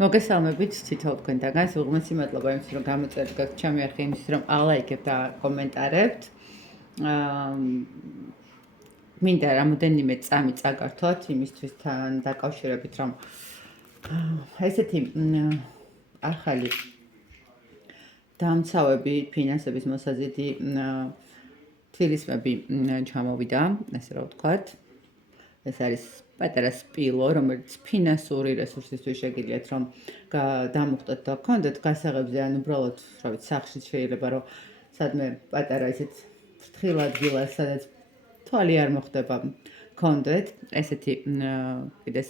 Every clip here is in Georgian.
მოგესალმებით თითოეულ თქვენთაგანს, უღმესი მადლობა იმისთვის, რომ გამოწერთ ჩემი არხი იმისთვის, რომ ალაიქებთ და კომენტარებთ. მინდა რამოდენიმე წამი წაგართვათ იმისთვის თან დაკავშირებით, რომ ესეთი ახალი დამცავები ფინანსების მოსაზრეთი თვისებები ჩამოვიდა, ასე რომ ვთქვათ. ეს არის პატარა სპილო, რომელიც ფინანსური რესურსისთვის შეგიძლიათ რომ დამუხტოთ და გქონდეთ გასაღებზე, ან უბრალოდ, რა ვიცი, სახლში შეიძლება რომ სადმე პატარა ისეთ ფრთხილ ადგილას, სადაც თვალი არ მოხდება, გქონდეთ ესეთი კიდე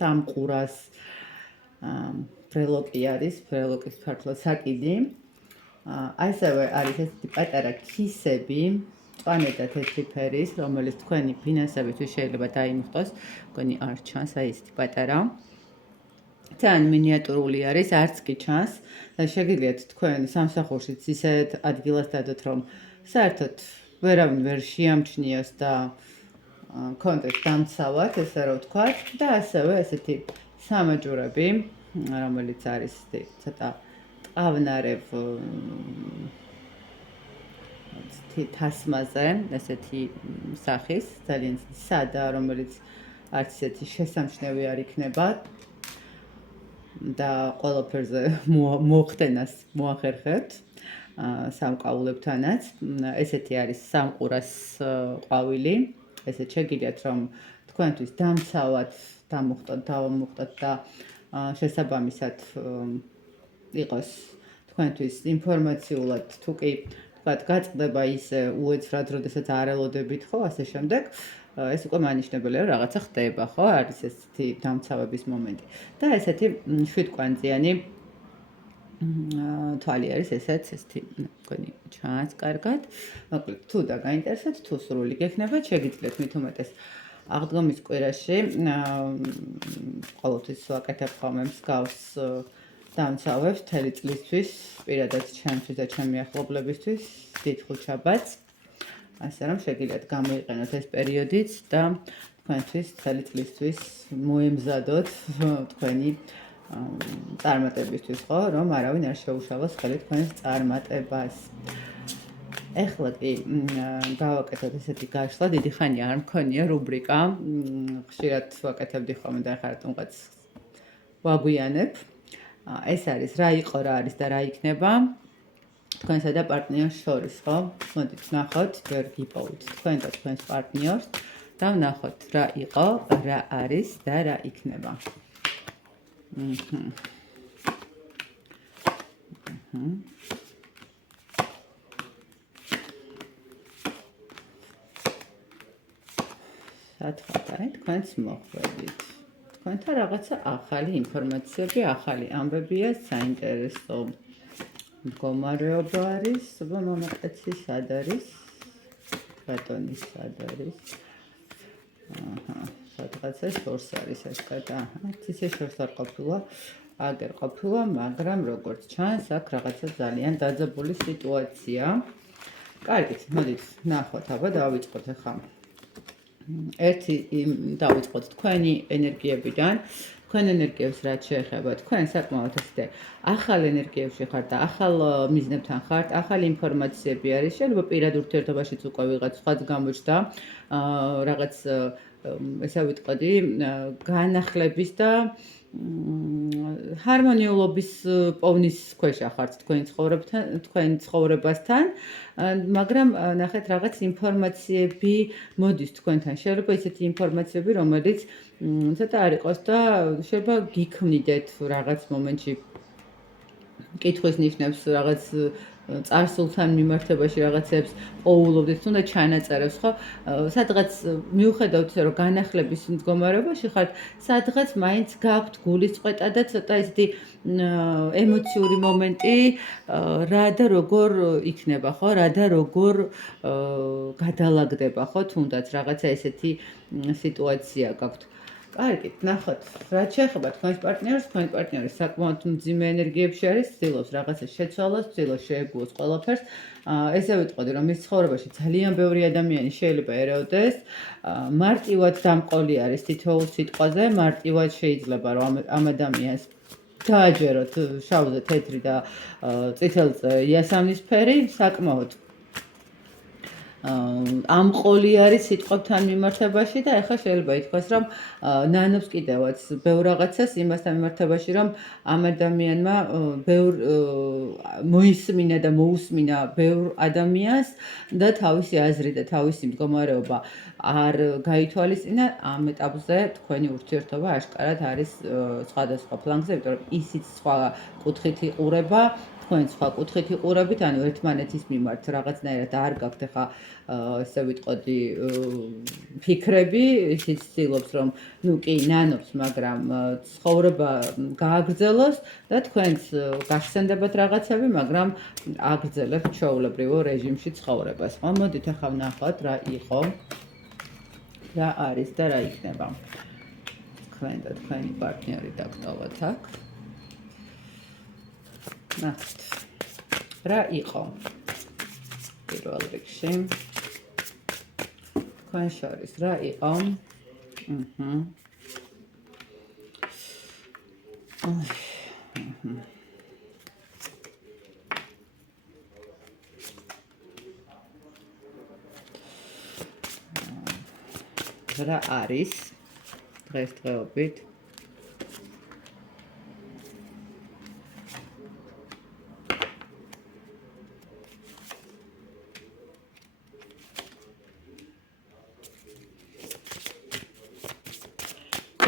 სამყურას ბრელოკი არის, ბრელოკის ფართულად საკიდი. ასევე არის ესეთი პატარა კისები, მწვანე და თეთრი ფერის, რომელიც თქვენი ფინანსებისთვის შეიძლება დაიმუხტოს, თქვენი არ ჩანს, აი ესეთი პატარა. ძალიან მინიატურული არის, არც კი ჩანს და შეგიძლიათ თქვენ სამსახურშიც ისეთ ადგილას დადოთ, რომ საერთოდ ვერავინ ვერ შეამჩნიოს და გქონდეთ დამცავად, ესე რომ ვთქვათ, და ასევე ესეთი სამაჯურები, რომელიც არის ცოტა ტყავნარევ თასმაზე, ესეთი სახის, ძალიან სადა, რომელიც არც ისეთი შესამჩნევი არ იქნება და ყველაფერზე მოხდენას მოახერხებთ სამკაულებთანაც. ესეთი არის სამყურას ყვავილი. ესეც შეგიძლიათ რომ თქვენთვის დამცავად დამუხტოთ, დავამუხტოთ და შესაბამისად იყოს თქვენთვის ინფორმაციულად თუ კი თქვათ გაწყდება ისე უეცრად, როდესაც არ ელოდებით, ხო, ასე შემდეგ. ეს უკვე მანიშნებელია, რომ რაღაცა ხდება, ხო, არის ესეთი დამცავების მომენტი. და ესეთი 7 კვანძიანი თვალი არის ესეც, ესეთი თქვენი ჩანს კარგად. მოკლედ, თუ და გაინტერესებთ, თუ სრული გექნებათ, შეგიძლიათ მით უმეტეს აღდგომის კვირაში ყოველთვის ვაკეთებ ხოლმე მსგავს დამცავებს მთელი წლისთვის, პირადად ჩემთვის და ჩემი ახლობლებისთვის, დიდ ხუთშაბათს. ასე რომ შეგიძლიათ გამოიყენოთ ეს პერიოდიც და თქვენთვის მთელი წლისთვის მოემზადოთ თქვენი წარმატებისთვის, ხო, რომ არავინ არ შეუშალოს ხელი თქვენს წარმატებას. ეხლა კი გავაკეთოთ ესეთი გაშლა, დიდი ხანია არ მქონია რუბრიკა, ხშირად ვაკეთებდი ხოლმე და ახლა რატომღაც ვაგვიანებ. ეს არის რა იყო, რა არის და რა იქნება თქვენსა და პარტნიორს შორის, ხო? მოდით ვნახოთ, ვერ გიპოვით თქვენ და თქვენს პარტნიორს და ვნახოთ რა იყო, რა არის და რა იქნება. სათხოთ, აი თქვენს მოხვედით. თქვენთან რაღაცა ახალი ინფორმაციები, ახალი ამბებია, საინტერესო მდგომარეობა არის, აბა მამაკაცი სად არის? ბატონი სად არის? სადღაცა შორს არის ეს კატა. ისე შორს არ ყოფილა, აგერ ყოფილა, მაგრამ როგორც ჩანს, აქ რაღაცა ძალიან დაძაბული სიტუაცია. კარგით, მოდით ნახოთ, აბა დავიწყოთ ახლა. ერთი დავიწყოთ თქვენი ენერგიებიდან. თქვენ ენერგიებს რაც შეეხება, თქვენ საკმაოდ ასე ახალ ენერგიებში ხართ და ახალ მიზნებთან ხართ, ახალი ინფორმაციები არის, შეიძლება პირად ურთიერთობაშიც უკვე ვიღაც სხვაც გამოჩნდა, რაღაც ესე ვიტყოდი, განახლების და ჰარმონიულობის პოვნის ქვეშ ხართ თქვენ ცხოვრებასთან, მაგრამ ნახეთ რაღაც ინფორმაციები მოდის თქვენთან. შეიძლება ისეთი ინფორმაციები, რომელიც ცოტა არ იყოს და შეიძლება გიქმნიდეთ რაღაც მომენტში კითხვის ნიშნებს, რაღაც წარსულთან მიმართებაში რაღაცებს პოულობდეთ, თუნდაც ჩანაწერებს, ხო? სადღაც მიუხედავთ ისე, რომ განახლების მდგომარეობაში ხართ, სადღაც მაინც გაქვთ გულისწყეტა და ცოტა ისეთი ემოციური მომენტი, რა და როგორ იქნება, ხო? რა და როგორ გადალაგდება, ხო? თუნდაც რაღაცა ესეთი სიტუაცია გაქვთ. კარგი, ნახოთ, რაც შეეხება თქვენს პარტნიორს, თქვენი პარტნიორი საკმაოდ მძიმე ენერგიებში არის, ცდილობს რაღაცა შეცვალოს, ცდილობს შეეგუოს ყველაფერს. ესე ვიტყოდი, რომ მის ცხოვრებაში ძალიან ბევრი ადამიანი შეიძლება ერეოდეს, მარტივად დამყოლი არის თითოეულ სიტყვაზე, მარტივად შეიძლება რომ ამ ადამიანს დააჯეროთ შავზე თეთრი და წითელზე იასამნისფერი, საკმაოდ ამყოლი არის სიტყვებთან მიმართებაში და ეხლა შეიძლება ითქვას, რომ ნანობს კიდევაც ბევრ რაღაცას იმასთან მიმართებაში, რომ ამ ადამიანმა ბევრ მოისმინა და მოусმინა ბევრ ადამიანს და თავისი აზრი და თავისი მდგომარეობა არ გაითვალისწინა. ამ ეტაპზე თქვენი ურთიერთობა აშკარად არის სხვადასხვა ფლანგზე, იმიტომ რომ ისიც სხვა კუთხით იყურება, თქვენ სხვა კუთხით იყურებით, ანუ ერთმანეთის მიმართ რაღაცნაირად არ გაქვთ ახლა ესე ვიტყოდი ფიქრები, ისიც ცდილობს რომ ნუ კი ნანობს, მაგრამ ცხოვრება გააგრძელოს და თქვენც გახსენდებათ რაღაცები, მაგრამ აგრძელებთ ჩვეულებრივ რეჟიმში ცხოვრებას. ხო, მოდით ახლა ვნახოთ რა იყო, რა არის და რა იქნება. თქვენ და თქვენი პარტნიორი დაგტოვოთ აქ. ნახეთ. რა იყო? პირველ რიგში თქვენ შორის რა იყო? რა არის დღესდღეობით?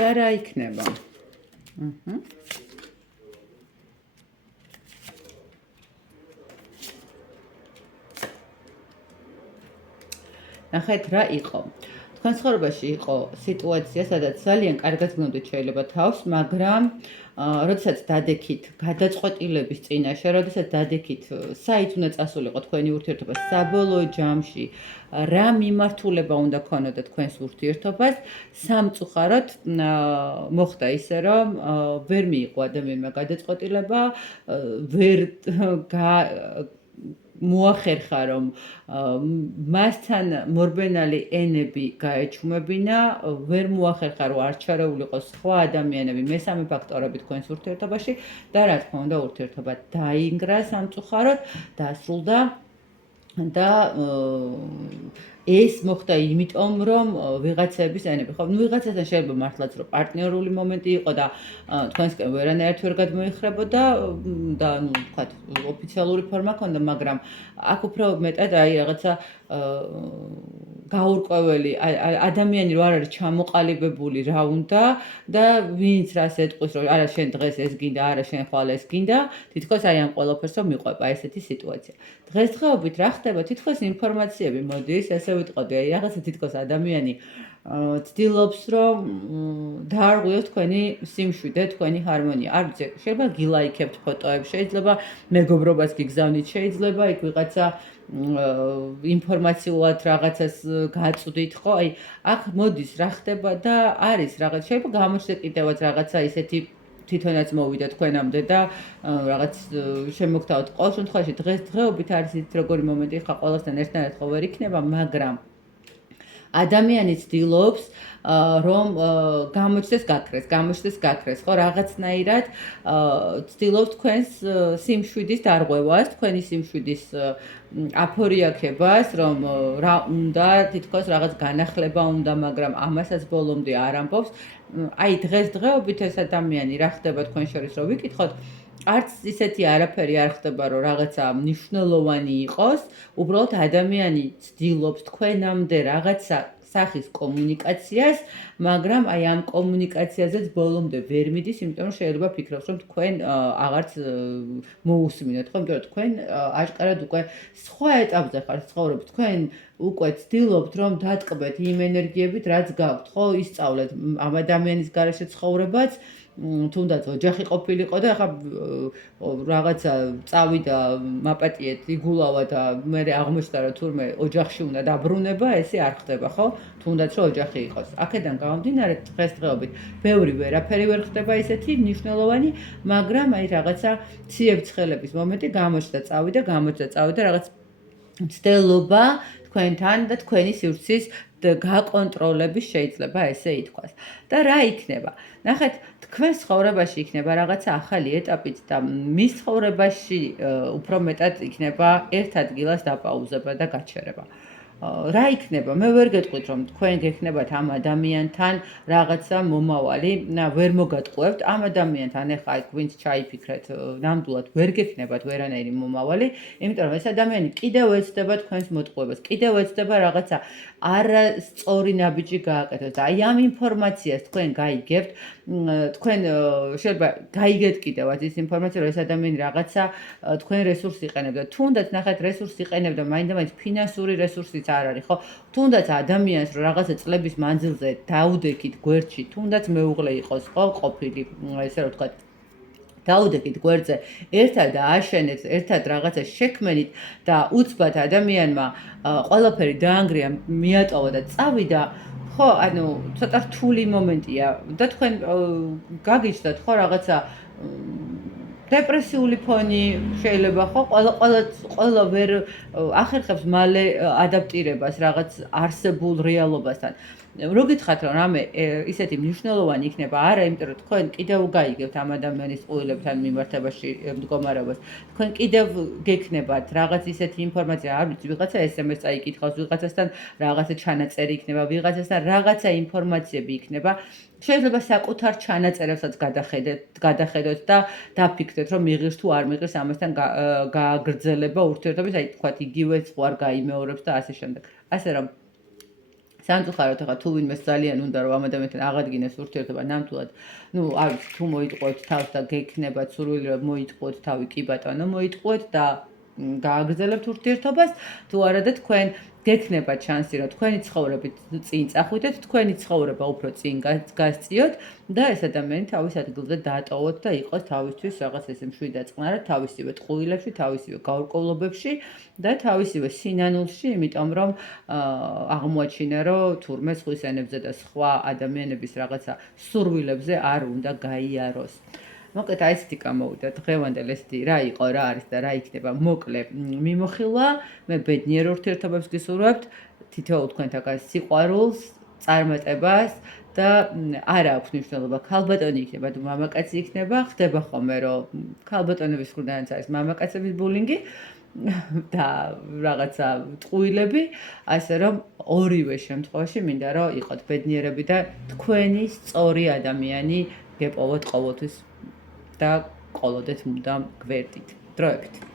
და რა იქნება? ნახეთ რა იყო. თქვენ ცხოვრებაში იყო სიტუაცია, სადაც ძალიან კარგად გნებდით შეიძლება თავს, მაგრამ როდესაც დადექით გადაწყვეტილების წინაშე, როდესაც დადექით საით უნდა წასულიყო თქვენი ურთიერთობა, საბოლოო ჯამში რა მიმართულება უნდა ქონოდა თქვენს ურთიერთობას, სამწუხაროდ მოხდა ისე, რომ ვერ მიიღო ადამიანმა გადაწყვეტილება, ვერ მოახერხა, რომ მასთან მორბენალი ენები გაეჩუმებინა, ვერ მოახერხა, რომ არ ჩარეულიყო სხვა ადამიანები, მესამე ფაქტორები თქვენს ურთიერთობაში და რა თქმა უნდა ურთიერთობა დაინგრა სამწუხაროდ, დასრულდა და ეს მოხდა იმიტომ, რომ ვიღაცების ენები, ხო, ვიღაცასთან შეიძლება მართლაც რომ პარტნიორული მომენტი იყო და თქვენსკენ ვერანაირად ვერ გადმოიხრებოდა და ნუ ვთქვათ ოფიციალური ფორმა ჰქონდა, მაგრამ აქ უფრო მეტად აი რაღაცა გაურკვეველი ადამიანი რო არ არის ჩამოყალიბებული რა უნდა და ვინც რას ეტყვის რომ არა შენ დღეს ეს გინდა, არა შენ ხვალ ეს გინდა, თითქოს აი ამ ყველაფერს რომ მიყვება ესეთი სიტუაცია. დღესდღეობით რა ხდება? თითქოს ინფორმაციები მოდის, ესე ვიტყოდი, აი რაღაცა თითქოს ადამიანი ცდილობს რომ დაარღვიოს თქვენი სიმშვიდე, თქვენი ჰარმონია. არ ვიცი, შეიძლება გილაიქებთ ფოტოებს, შეიძლება მეგობრობას გიგზავნით, შეიძლება იქ ვიღაცა ინფორმაციულად რაღაცას გაწვდით, ხო? აი, აქ მოდის რა ხდება და არის რაღაც, შეიძლება გამოჩნდეს კიდევაც რაღაცა ისეთი თვითონაც მოვიდა თქვენამდე და რაღაც შემოგთავოთ. ყოველ შემთხვევაში დღესდღეობით არის ის როგორი მომენტი, ხა ყველასთან ერთნაირად ხო ვერ იქნება, მაგრამ ადამიანი ცდილობს რომ გამოჩნდეს გაქრეს, ხო, რაღაცნაირად ცდილობს თქვენს სიმშვიდის დარღვევას, თქვენი სიმშვიდის აფორიაქებას, რომ რა უნდა, თითქოს რაღაც განახლება უნდა, მაგრამ ამასაც ბოლომდე არ ამბობს. აი დღესდღეობით ეს ადამიანი რა ხდება თქვენ შორის რომ ვიკითხოთ, არც ისეთი არაფერი არ ხდება, რომ რაღაცა მნიშვნელოვანი იყოს, უბრალოდ ადამიანი ცდილობს თქვენამდე რაღაცა სახის კომუნიკაციას, მაგრამ აი ამ კომუნიკაციაზეც ბოლომდე ვერ მიდის, იმიტომ რომ შეიძლება ფიქრობს, რომ თქვენ აღარც მოусმინოთ, ხო, იმიტომ რომ თქვენ აშკარად უკვე სხვა ეტაპზე ხართ ცხოვრებით, თქვენ უკვე ცდილობთ, რომ დატკბეთ იმ ენერგიებით, რაც გაქვთ, ხო, ისწავლეთ ამ ადამიანის გარეშე ცხოვრებაც, თუნდაც ოჯახი ყოფილიყო და ახლა რაღაცა წავიდა მაპატიეთ იგულავა და მე აღმოჩნდა რომ თურმე ოჯახში უნდა დაბრუნება, ესე არ ხდება, ხო? თუნდაც რომ ოჯახი იყოს. აქედან გამომდინარე დღესდღეობით ბევრი ვერაფერი ვერ ხდება ისეთი მნიშვნელოვანი, მაგრამ აი რაღაცა ციებ-ცხელების მომენტი გამოჩნდა რაღაც მცდელობა თქვენთან და თქვენი სივრცის გაკონტროლების შეიძლება ესე ითქვას. და რა იქნება? ნახეთ, თქვენ ცხოვრებაში იქნება რაღაცა ახალი ეტაპიც და მის ცხოვრებაში უფრო მეტად იქნება ერთ ადგილას დაპაუზება და გაჩერება. რა იქნება? მე ვერ გეტყვით, რომ თქვენ გექნებათ ამ ადამიანთან რაღაცა მომავალი, ვერ მოგატყუებთ. ამ ადამიანთან ეხლა ვინც ჩაიფიქრეთ, ნამდვილად ვერ გექნებათ ვერანაირი მომავალი, იმიტომ რომ ეს ადამიანი კიდევ ეცდება თქვენს მოტყუებას, კიდევ ეცდება რაღაცა არასწორი ნაბიჯი გააკეთოს და აი ამ ინფორმაციას თქვენ გაიგებთ, თქვენ შეიძლება გაიგეთ კიდევაც ის ინფორმაცია, რომ ეს ადამიანი რაღაცა თქვენ რესურსს იყენებდა. თუნდაც ნახეთ რესურსს იყენებდა, მაინდა-მაინც ფინანსური რესურსიც არ არის, ხო? თუნდაც ადამიანს რომ რაღაცა წლების მანძილზე დაუდექით გვერდში, თუნდაც მეუღლე იყოს, ხო, ყოფილი, ესე რომ ვთქვათ, დაუდექით გვერდზე, ერთად ააშენეთ, ერთად რაღაცა შექმენით და უცბად ადამიანმა ყველაფერი დაანგრია, მიატოვა და წავიდა, ხო, ანუ ცოტა რთული მომენტია და თქვენ გაგიჩნდათ ხო რაღაცა დეპრესიული ფონი შეიძლება ხო ყველა ვერ ახერხებს მალე ადაპტირებას რაღაც არსებულ რეალობასთან. რო გითხრათ რომ რამე ისეთი მნიშვნელოვანი იქნება, არა, იმიტომ რომ თქვენ კიდევ გაიგებთ ამ ადამიანის ყურებთან მიმართებაში მდგომარეობას. თქვენ კიდევ გექნებათ რაღაც ისეთი ინფორმაცია, არ ვიცი, ვიღაცა SMS წაიკითხავს, ვიღაცასთან რაღაცა ჩანაწერი იქნება, ვიღაცასთან რაღაცა ინფორმაციები იქნება. შეიძლება საკუთარ ჩანაწერებსაც გადახედოთ და დაფიქრდეთ, რომ მიღირს თუ არ მიღირს ამასთან გააგრძელება ურთიერთობის, აი თქვათ იგივეც ხო არ გაიმეორებს და ასე შემდეგ. ასე რომ სამწუხაროდ ახლა თუ ვინმეს ძალიან უნდა რომ ამ ადამიანთან აღადგინოს ურთიერთობა ნამდვილად, არ ვიცი, თუ მოიტყუეთ თავს და გექნებათ სურვილი რომ მოიტყუოთ თავი, კი ბატონო, მოიტყუეთ და გააგრძელებთ ურთიერთობას, თუ არა და თქვენ გექნება შანსი, რომ თქვენი ცხოვრებით წინ წახვიდეთ, თქვენი ცხოვრება უფრო წინ გასწიოთ და ეს ადამიანი თავის ადგილზე დაატოვოთ და იყოს თავისთვის რაღაც ესე მშვიდად წყნარად, თავისივე ტყუილებში, თავისივე გაურკვევლობებში და თავისივე სინანულში, იმიტომ რომ აღმოაჩინა, რომ თურმე სხვის ენებზე და სხვა ადამიანების რაღაცა სურვილებზე არ უნდა გაიაროს. მოკლედ აი ესეთი გამოვიდა დღევანდელ ესეთი რა იყო, რა არის და რა იქნება მოკლე მიმოხილვა. მე ბედნიერ ურთიერთობებს გისურვებთ, თითოეულ თქვენთაგან სიყვარულს, წარმატებას და არ აქვს მნიშვნელობა ქალბატონი იქნება თუ მამაკაცი იქნება, ხდება ხოლმე რომ ქალბატონების მხრიდანაც არის მამაკაცების ბულინგი და რაღაცა ტყუილები, ასე რომ ორივე შემთხვევაში მინდა რომ იყოთ ბედნიერები და თქვენი სწორი ადამიანი გეპოვოთ ყოველთვის და ყოლოდეთ მუდამ გვერდით. დროებით.